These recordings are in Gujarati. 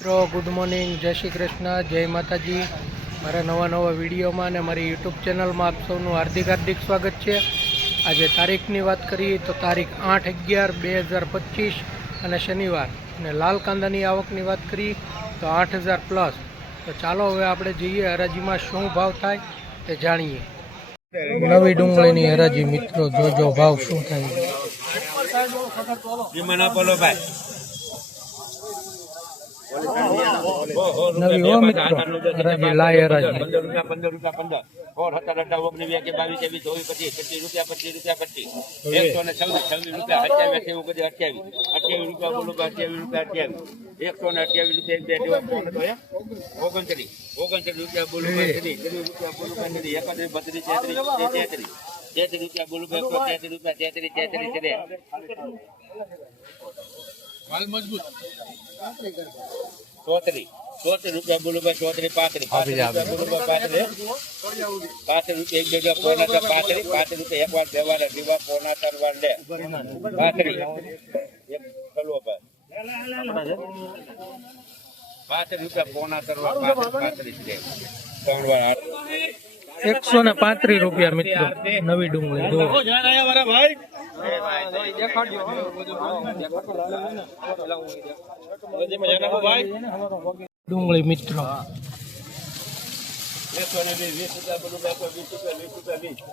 મિત્રો ગુડ મોર્નિંગ જય શ્રી કૃષ્ણ, જય માતાજી. મારા નવા નવા વિડીયોમાં અને મારી યુટ્યુબ ચેનલમાં આપ સૌનું હાર્દિક હાર્દિક સ્વાગત છે. આજે તારીખની વાત કરીએ તો તારીખ આઠ અગિયાર બે હજાર પચીસ અને શનિવાર. અને લાલ કાંદાની આવકની વાત કરીએ તો આઠ હજાર પ્લસ. તો ચાલો હવે આપણે જઈએ હરાજીમાં શું ભાવ થાય તે જાણીએ. નવી ડુંગળીની હરાજી, મિત્રો, જોજો ભાવ શું થાય. નવી હો મિત્રો રાજી લાય રાજી પંદર રૂપિયા પંદર રૂપિયા પંદર ઓર હતા અઢાર ઓગણીસ એકવીસ બાવીસ ત્રેવીસ ચોવીસ પચીસ રૂપિયા પચીસ રૂપિયા પચીસ એકસો ને છવ્વીસ છવ્વીસ રૂપિયા અઠ્યાવીસ એવું બધું અઠ્યાવીસ રૂપિયા બોલો અઠ્યાવીસ રૂપિયા અઠ્યાવીસ એકસો ને અઠ્યાવીસ રૂપિયા બે દિવસ? ઓગણત્રીસ ઓગણત્રીસ રૂપિયા બોલો ત્રીસ રૂપિયા બોલો ત્રીસ એકત્રીસ બત્રીસ તેત્રીસ તેત્રીસ તેત્રીસ રૂપિયા બોલો તેત્રીસ રૂપિયા તેત્રીસ તેત્રીસ તેત્રીસ ચોતરી. ચોતરી રૂપિયા બોલો ભાઈ ચોતરી રૂપિયા બોલો ભાઈ પાંત્રીસ પાંત્રી રૂપિયા એક જગ્યા પોણા ચાર પાંત્રીસ પાંત્રીસ રૂપિયા એક વાર બે વાર અઢી વાર પોના ચાર વાર લે. પાંત્રીસ એક ચલો ભાઈ. પાંત્રીસ રૂપિયા પોણા ચાર પાંત્રીસ પાંત્રીસ ત્રણ વાર આઠ એકસો ને પાંત્રીસ રૂપિયા મિત્રો નવી ડુંગળી. જો ડુંગળી મિત્રો રૂપિયા રૂપિયા રૂપિયા રૂપિયા રૂપિયા રૂપિયા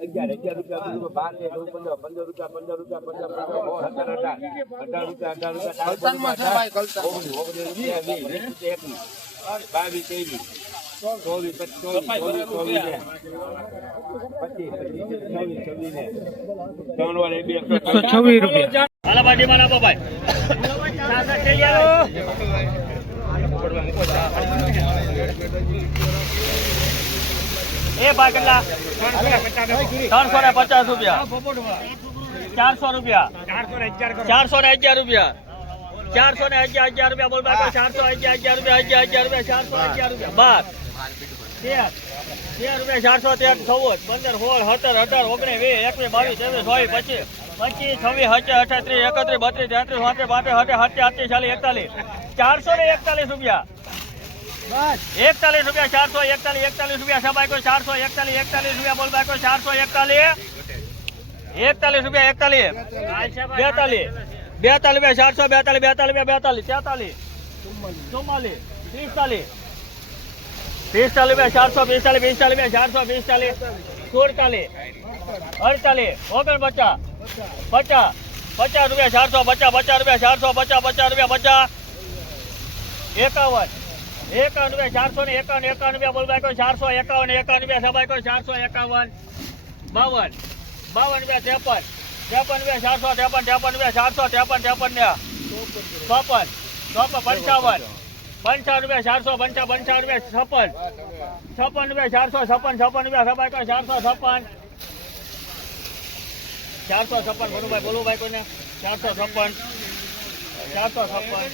અગિયાર અગિયાર રૂપિયા બાર તેર પંદર રૂપિયા પંદર રૂપિયા પંદર રૂપિયા અઢાર રૂપિયા અઢાર રૂપિયા રૂપિયા રૂપિયા બાવીસ ત્રેવીસ ચોવીસ પચીસ ચોવીસ ચોવીસ ચોવીસ ને પચીસ પચીસ છવ્વીસ છવ્વીસ ને ત્રણ વાર એ બી એકસો છવ્વીસ રૂપિયા એ બાકલા ત્રણસો ને પચાસ રૂપિયા ચારસો રૂપિયા ચારસો ને અગિયાર રૂપિયા. ચારસો ને અગિયાર અગિયાર રૂપિયા બોલ બાકી. ચારસો અગિયાર અગિયાર રૂપિયા, અગિયાર અગિયાર રૂપિયા, ચારસો અગિયાર રૂપિયા. બાર તેર રૂપિયા ચારસો તેર ચૌદ પંદર સોળ સત્તર અઢાર ઓગણીસ વીસ એકવીસ બાવીસ ત્રેવીસ ચોવીસ પચીસ પચીસ છવ્વીસ સત્યાવીસ અઠાત્રીસ એકત્રીસ બત્રીસ તેત્રીસ પાંત્રીસ પાંત્રીસ સત્યાવીસ સત્યાવીસ ચાલીસ એકતાલીસ ચારસો ને એકતાલીસ રૂપિયા. એકતાલીસ રૂપિયા ચારસો એકતાલીસ એકતાલીસ રૂપિયા કોઈ ચારસો એકતાલીસ એકતાલીસ રૂપિયા બોલ બાઈ કોઈ ચારસો એકતાલીસ? એકતાલીસ રૂપિયા એકતાલીસ? બેતાલીસ. બેતાલીસ રૂપિયા ચારસો બેતાલીસ બેતાલીસ રૂપિયા બેતાલીસ તેતાલીસ. ચુમ્માલીસ. પિસ્તાલીસ પિસ્તાલીસ રૂપિયા ચારસો પિસ્તાલીસ પિસ્તાલીસ રૂપિયા ચારસો પિસ્તાલીસ સુડતાલીસ અડતાલીસ ઓગણપચાસ પચાસ પચાસ રૂપિયા ચારસો પચાસ પચાસ રૂપિયા ચારસો પચાસ પચાસ રૂપિયા પચાસ એકાવન એકાવન રૂપિયા ચારસો ને એકાવન એકાવન રૂપિયા બોલ બાઈ કોઈ ચારસો એકાવન એકાવન રૂપિયા સબાઈ કોઈ ચારસો એકાવન બાવન બાવન રૂપિયા ત્રેપન ત્રેપન રૂપિયા ચારસો ત્રેપન ત્રેપન રૂપિયા ચારસો ત્રેપન ત્રેપન ને ચોપન ચોપન પંચાવન પંચાવન રૂપિયા ચારસો પંચા પંચાવન રૂપિયા છપ્પન. છપ્પન રૂપિયા ચારસો, છપ્પન છપ્પન રૂપિયા સબાઈ ચારસો, છપ્પન. ચારસો, છપ્પન ભલુભાઈ ભાઈ કોઈને. ચારસો, છપ્પન. ચારસો, છપ્પન.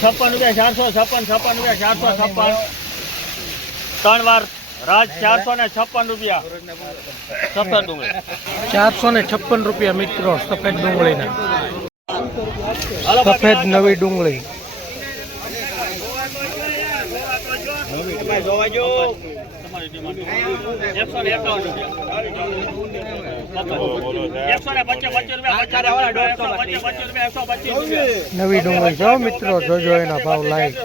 છપ્પન રૂપિયા ચારસો, છપ્પન છપ્પન રૂપિયા ચારસો, છપ્પન. ત્રણ વાર. રાજ ચારસો ને છપ્પન રૂપિયા. સફેદ ડુંગળી. ચારસો ને છપ્પન રૂપિયા મિત્રો સફેદ ડુંગળીના. સફેદ નવી ડુંગળી. એકસો ને એકાવન મિત્રો એકસો એના ભાવ પચીસ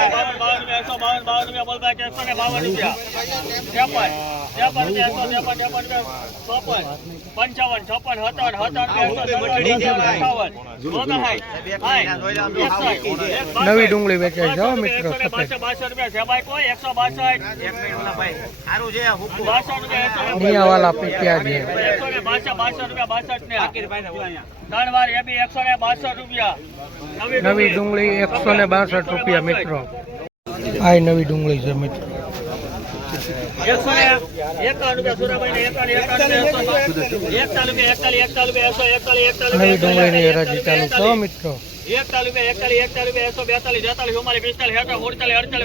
રૂપિયા પચીસ પચીસ રૂપિયા નવી ડુંગળી વેચાય છે મિત્રો બાસઠ બાસઠ રૂપિયા છે ને ને નવી ડુંગળી એકસો ને બાસઠ રૂપિયા, મિત્રો. આ નવી ડુંગળી છે મિત્રો નવી ડુંગળીની હરાજી ચાલુ છો મિત્રો એકતાલીસ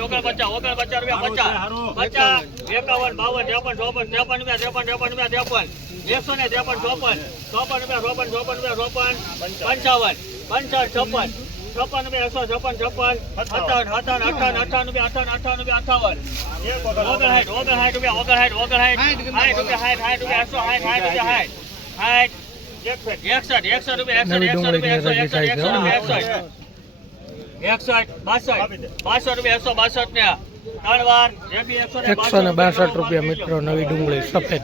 રૂપિયા પચાસ ઓગણ પચાસ રૂપિયા પચાસ પચાસ એકાવન બાવન ત્રેપન ચોપન ત્રેપન રૂપિયા ત્રેપન ત્રેપન રૂપિયા એકસો ને ત્રેપન ચોપન ચોપન રૂપિયા ચોપન ચોપન રૂપિયા ચોપન પંચાવન પંચાવન છપ્પન છપ્પન રૂપિયા એકસો છપ્પન છપ્પન અઠાવન અઠાવન અઠાવન રૂપિયા અઠાવન રૂપિયા અઠાવન. ઓગણસાઠ ઓગણસાઠ રૂપિયા ઓગણસાઠ ઓગણસાઠ સાઠ રૂપિયા સાઠ સાઠ રૂપિયા એકસો સાઠ સાઠ રૂપિયા સાઠ સાઠ એકસઠ એકસઠ રૂપિયા એકસઠ નવી એકસઠ રૂપિયા થાય રૂપિયા એકસઠ. એકસઠ બાસઠ. બાસઠ રૂપિયા એકસો બાસઠ ને ત્રણ વાર. બી એકસો ને એકસો બાસઠ રૂપિયા મિત્રો નવી ડુંગળી સફેદ.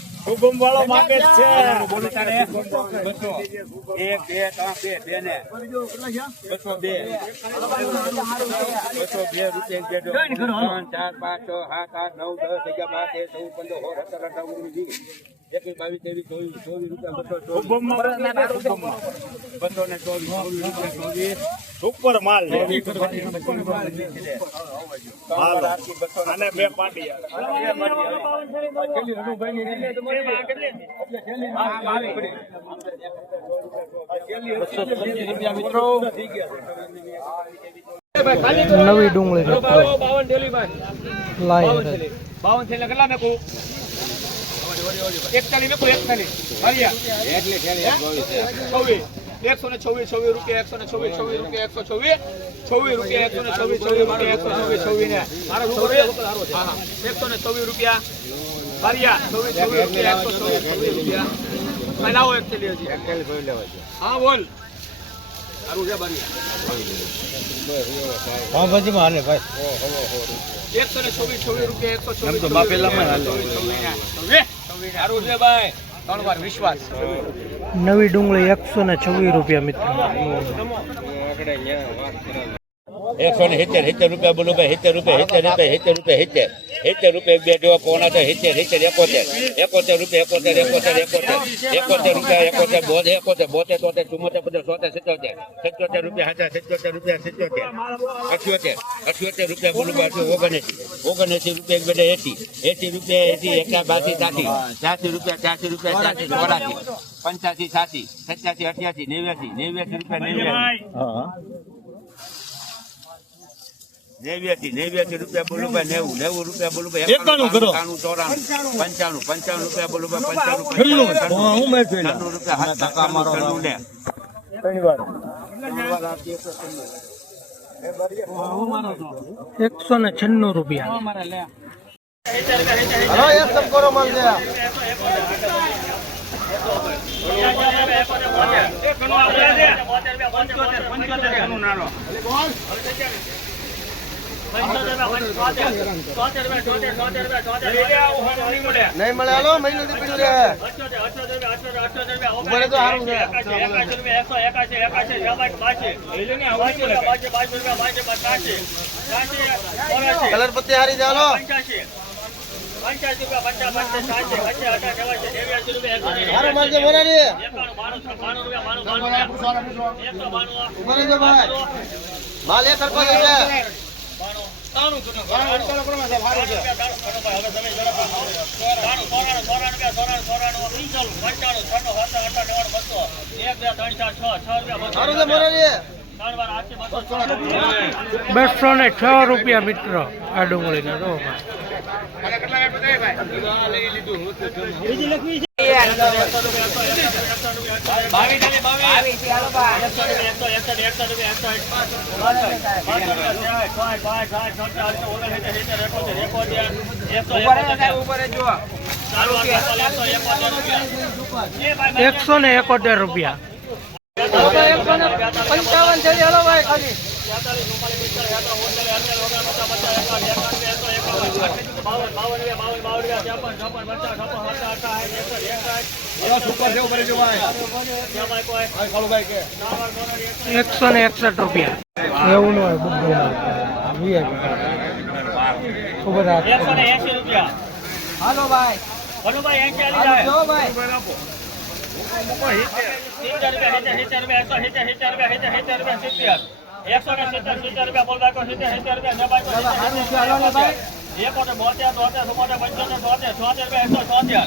ચાર પાંચ છ સાત આઠ નવ દસ અગિયાર બાર તેર ચૌદ પંદર સોળ સત્તર અઢાર ઓગણીસ વીસ એકવીસ બાવીસ ત્રેવીસ ચોવીસ ચોવીસ રૂપિયા બસો ચોવીસ. બસો ને ચોવીસ ચોવીસ રૂપિયા ચોવીસ. ઉપર માલ અને બે પાટિયા નવી ડુંગળી બાવન થેલી હરાજી. બાવન થેલી કેટલા મેકું? એકતાલીસ મેકું એકતાલીસ. હરિયા છવ્વીસ. એકસો ને છવ્વીસ છવ્વીસ રૂપિયા એકસો ને છવ્વીસ છવ્વીસ રૂપિયા એકસો છવ્વીસ છવ્વીસ રૂપિયા એકસો ને છવ્વીસ છવ્વીસ રૂપિયા એકસો છવ્વીસ છવ્વીસ ને. છવ્વીસ હા, હા. એકસો ને છવ્વીસ રૂપિયા. હરિયા છવ્વીસ છવ્વીસ રૂપિયા એકસો છવ્વીસ છવ્વીસ રૂપિયા. ભાઈ લાવો એક થેલી હજી. હા બોલ. એકસો ને છવ્વીસ છવ્વીસ રૂપિયા એકસો છવ્વીસ સારું છે ભાઈ. ત્રણ વાર વિશ્વાસ. નવી ડુંગળી એકસો ને છવ્વીસ રૂપિયા મિત્રો. એકસો ને સિત્તેર સિત્તેર રૂપિયા બોલો ભાઈ સિત્તેર રૂપિયા સિત્તેર રૂપિયા સિત્તેર રૂપિયા સિત્તેર. સિત્તેર રૂપિયા બે જેવા પોણા તો સિત્તેર સિત્તેર એકોતેર. એકોતેર રૂપિયા, એકોતેર એકોતેર એકોતેર. એકોતેર રૂપિયા, એકોતેર, બોધ, એકોતેર. બોતેર તોતેર, ચુમ્મોતેર પચાસ સોતેર, સિત્તોતેર. સિત્તોતેર રૂપિયા હાજર સિત્તોતેર રૂપિયા, સિત્તોતેર. અઠ્યોતેર અઠ્યોતેર રૂપિયા બોલું બાજુ ઓગણએસી. ઓગણએસી રૂપિયા બેટા એસી. એસી રૂપિયા એસી, એકા, બાસી, સાસી. ચાસી રૂપિયા ચારસી રૂપિયા, ચાસી, ચોરાસી. પંચ્યાસી, સાસી, સત્યાસી, અઠ્યાસી, નેવ્યાસી. નેવ્યાસી રૂપિયા, નેવ્યાસી. નેવ્યાસી નેવ્યાસી રૂપિયા બોલું ભાઈ નેવું નેવું રૂપિયા બોલું ભાઈ એકાણું એકાણું ચોરાણું પંચાણું. પંચાણું રૂપિયા બોલું ભાઈ પંચાણું છન્નું રૂપિયા એકસો ને છન્નું રૂપિયા. નહીં મળે. હાલો મહિનો થી પીડ્યું રે ઉભરે તો છે. કલર પત્તી હારી છે માલ છે છે. મોરારી બસો ને છ રૂપિયા મિત્રો આ ડુંગળીના જો એકસો ને એકોતેર રૂપિયા. પંચાવન છે હલો ભાઈ ખાલી એકસો ને એકસઠ રૂપિયા. એવું ન એકસો ને એસી રૂપિયા હાલો ભાઈ એસી જાય ભાઈ. એકસો રૂપિયા સિત્તેર સિત્તેર રૂપિયા સિત્તેર એકસો ને સિત્તેર સિત્તેર રૂપિયા બોલ બાકો સિત્તેર સિત્તેર રૂપિયા ને બાકો સારું છે, હાલો ને ભાઈ. એકોતેર બોતેર તોતેર ચુમ્મોતેર પંચોતેર તોતેર છોતેર રૂપિયા એકસો છોતેર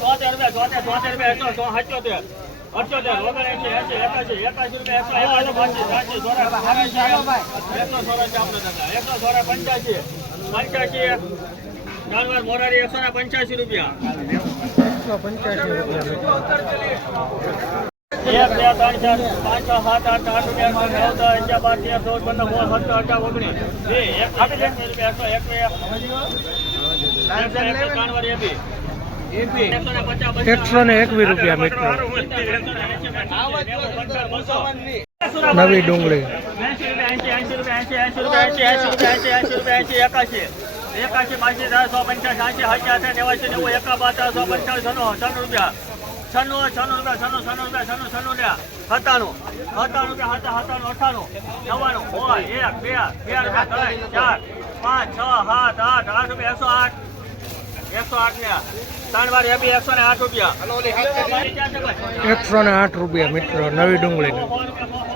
છોતેર રૂપિયા છોતેર છોતેર રૂપિયા એકસો સત્યોતેર અઠ્યોતેર ઓગણએંસી એંસી એકાસી એકાસી રૂપિયા એકસો એકાસી સાતસી એકસો સોળા આપણે દાદા એકસો સોળા પંચ્યાસી પંચ્યાસી જાનવર મોરારી એકસો ને પંચ્યાસી રૂપિયા એકસો પંચ્યાસી રૂપિયા એક બે ત્રણ ચાર પાંચ છ સાત આઠ આઠ રૂપિયા નવ દસ અગિયાર બાર તેર રૂપિયા એકસો પચાસ પચાસ. એકવીસ રૂપિયા મિત્રો નવી એકાશી એકાશી બાસી ત્રણસો પંચાસી એંશી હજાર નેવાસી નેવું એકા બાર ત્રણસો પંચાવન છન્નું છન્નું રૂપિયા. છન્નું છન્નું રૂપિયા છન્નું છન્નું રૂપિયા છન્નું છન્નું રૂપિયા. સત્તાણું. સત્તાણું રૂપિયા હતા સત્તાણું અઠાણું. નવ્વાણું. હોય એક બે બે રૂપિયા ત્રણ ચાર પાંચ છ સાત આઠ આઠ રૂપિયા એકસો આઠ. એકસો આઠ ને ત્રણ વાર બી એકસો ને આઠ રૂપિયા. એકસો ને આઠ રૂપિયા મિત્રો નવી ડુંગળી રૂપિયા